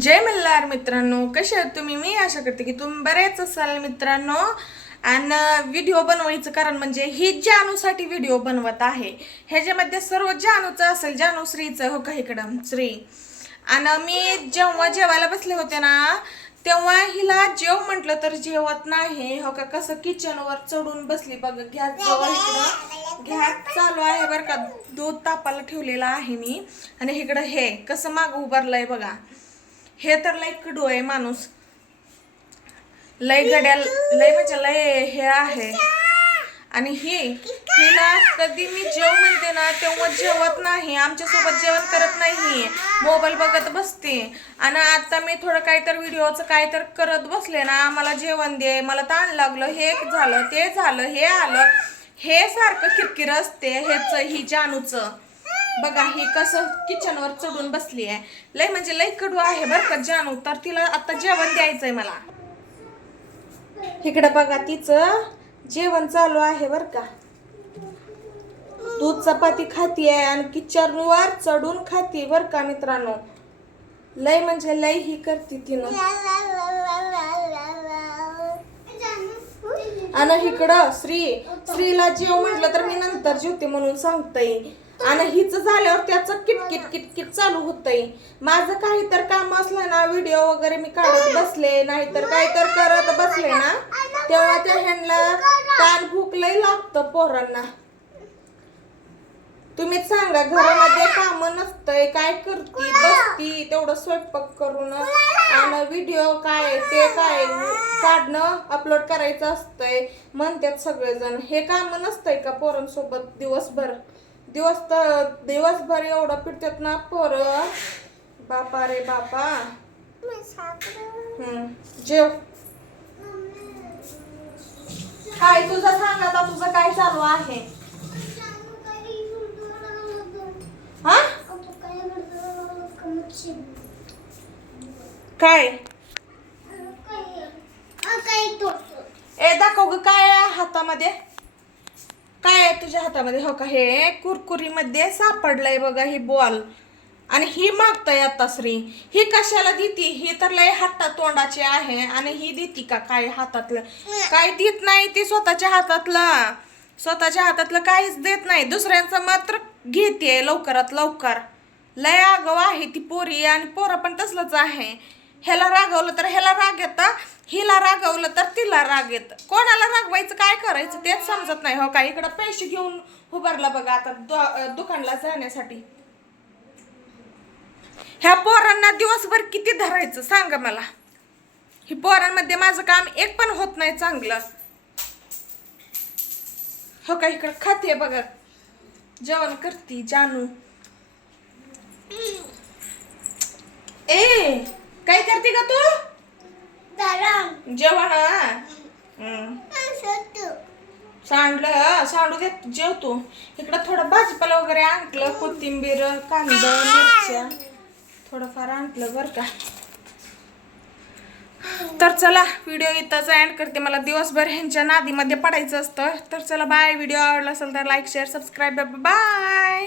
जय मल्हार मित्रांनो कसे आहेत तुम्ही? मी आशा करते की तुम्ही बरेच असाल मित्रांनो. आणि व्हिडिओ बनवायचं कारण म्हणजे ही जानूसाठी व्हिडिओ बनवत आहे. ह्याच्यामध्ये सर्व जानूचं असेल जानू श्रीचं हो का इकडं? श्री. आणि मी जेव्हा जेवायला बसले होते ना तेव्हा हिला जेव म्हटलं तर जेवत नाही. हो का? कसं किचनवर चढून बसली बघ गॅस जवळ इकडं. गॅस चालू आहे बरं का? दूध तापायला ठेवलेलं आहे मी. आणि इकडं हे कसं माग उभारलंय बघा. हे तर लय कडू आहे माणूस. लय गड्या लय म्हणजे लय हे आहे. आणि ही हिला कधी मी जेव म्हणते ना तेव्हा जेवत नाही. आमच्यासोबत जेवण करत नाही. मोबाईल बघत बसते. आणि आता मी थोडं काहीतरी व्हिडिओचं काहीतरी करत बसले ना मला जेवण दे मला ताण लागलं हे झालं ते झालं हे आलं. हे सारखं किरकिर असते ह्याचं ही जानूचं. बघा ही कसं किचनवर चढून बसली आहे. लय म्हणजे लय कडू आहे बरं का जानू. तर तिला आता जेवण द्यायचंय मला. इकडे बघा तिचं जेवण चालू आहे बर का. दूध चपाती खाती आहे आणि किचनवर चढून खाती बर का मित्रांनो. लय म्हणजे लय ही करते तिनं. आणि इकडं श्री श्रीला जेव म्हटलं तर मी नंतर जेवते म्हणून सांगतय. आणि हिच झाल्यावर त्याचं किटकिट किटकिट चालू होतंय. माझं काही तर काम असलं ना व्हिडिओ वगैरे मी काढत बसले नाहीतर काही तर करत बसले ना तेव्हा त्या ह्यांना ताण भूक लय लागतं पोरांना. तुम्हीच सांगा घरामध्ये काम नसतंय काय करती बसती तेवढं स्वयंपाक करून आणि व्हिडिओ काय ते काय काढणं अपलोड करायचं असतंय. म्हणतात सगळेजण हे काम नसतंय का पोरांसोबत दिवसभर? दिवस तर दिवसभर एवढं पिटतात ना पोरं. बापा रे बापा. जेव. काय तुझं सांग आता तुझं काय चालू आहे? काय? ए दाखव ग काय हातामध्ये? काय आहे तुझ्या हातामध्ये? हो का? हे कुरकुरीमध्ये सापडलंय बघा ही बॉल. आणि ही मागताय आता श्री. ही कशाला देती? ही तर लय हट्टा तोंडाची आहे. आणि ही देती का काय हातातलं? काय देत नाही ती स्वतःच्या हातातलं. स्वतःच्या हातातलं काहीच देत नाही. दुसऱ्यांचं मात्र घेते लवकरात लवकर. लय आगाव आहे ती पोरी आणि पोरं पण तसलंच आहे. ह्याला रागवलं तर ह्याला राग येतं हिला रागवलं तर तिला राग येतं. कोणाला रागवायचं काय करायचं तेच समजत नाही. हो का? इकडं पैसे घेऊन उभारला बघा आता दुकानला जाण्यासाठी. ह्या पोरांना दिवसभर किती धरायचं सांगा मला. ही पोरांमध्ये माझं काम एक पण होत नाही चांगलं. हो का? इकडं खाते बघा. जेवण करती जानू. ए! करते का तू? जेवण हं. सांडलं सांडू देत जेवतो इकडं थोडं भाजीपाला वगैरे आणलं कोथिंबीर कांदा मिरच्या. थोडंफार आणलं बरं का. तर चला व्हिडिओ इथंच एंड करते. मला दिवसभर ह्यांच्या नादीमध्ये पडायचं असतं. तर चला बाय व्हिडिओ आवडला असेल तर लाईक शेअर सबस्क्राईब बाय